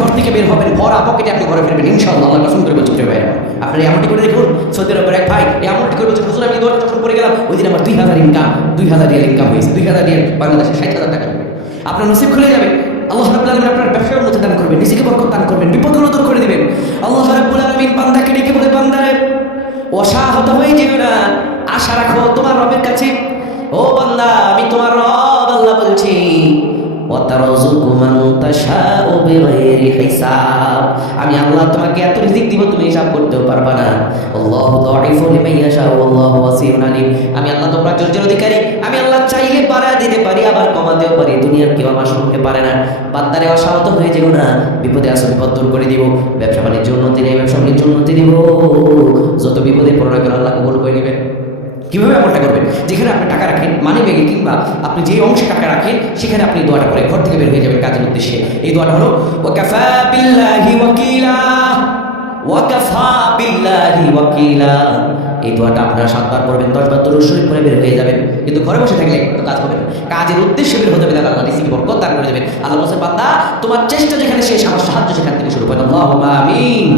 ঘর থেকে বের হবেন ভরা পকেটে আপনি ঘরে ফিরবেন ইনশাআল্লাহ। আল্লাহ কসম করে বলছি প্রিয় ভাইরা, আপনার এই আমলটি করে দেখুন। সৌদি আরবের এক ভাই এই আমলটি করে বলছে, হুজুর আমি দোয়াটা যখন করে গেলাম ওই দিন আমার 2000 ইনকাম, 2000 রিয়াল ইনকাম হয়েছে। 2000 রিয়াল বাংলাদেশে 60,000 টাকা। আপনার নসিব খুলে যাবে। আল্লাহ রাব্বুল আলামিন আপনার ব্যবসার উন্নতি দান করবেন, নিজেকে বরকত দান করবেন, বিপদগুলো দূর করে দিবেন। আল্লাহ রাব্বুল আলামিন বান্দাকে ডেকে বলে, বান্দারে অসাহত হয়ে যেও না, আশা রাখো তোমার রবের কাছে। ও বান্দা, আমি তোমার রব আল্লাহ বলছি, ওয়াতারযুকু মান তাশাউ বিগাইরি হিসাব। আমি আল্লাহ তোমাকে এত রিজিক দিব তুমি হিসাব করতেও পারবা না। আল্লাহু যায়িফু লিমান ইয়াশা ওয়াল্লাহু ওয়াসিউন আলিম। আমি আল্লাহ তোমরা জোর অধিকারী, আমি আল্লাহ চাইলে বাড়ায় দিতে পারি আবার কমাতেও পারি। দুনিয়ার কেউ আমার সঙ্গে পারে না। বান্দারে অসাহত হয়ে যেও না, বিপদে আসো বিপদ দূর করে দিব। ব্যবসা বাণিজ্য উন্নতি নেই, ব্যবসা বাণিজ্য উন্নতি দিব। যত বিপদে পড়ে গেল আল্লাহ কবুল করে নেবেন। কিভাবে আমলটা করবেন? যেখানে আপনি টাকা রাখেন মানি ব্যাগে কিংবা আপনি যে অংশে টাকা রাখেন সেখানে আপনি দোয়াটা করে ঘর থেকে বের হয়ে যাবেন কাজের উদ্দেশ্যে। এই দোয়াটা হলো ওয়াকাফা বিল্লাহি ওয়াকিলা, ওয়াকাফা বিল্লাহি ওয়াকিলা। এই দোয়াটা আপনারা 7 বার পড়বেন, 10 বার দরুদ শরীফ পড়ে বের হয়ে যাবেন। কিন্তু ঘরে বসে থাকলে একটু কাজ হবে না, কাজের উদ্দেশ্যে বের হতে হবে। আল্লাহ রিজিক বরকত দান করে দেবেন। আল্লাহ বলেন, বান্দা তোমার চেষ্টা যেখানে শেষ আমার সাহায্য সেখান থেকে শুরু করেন। আল্লাহুম্মা আমিন।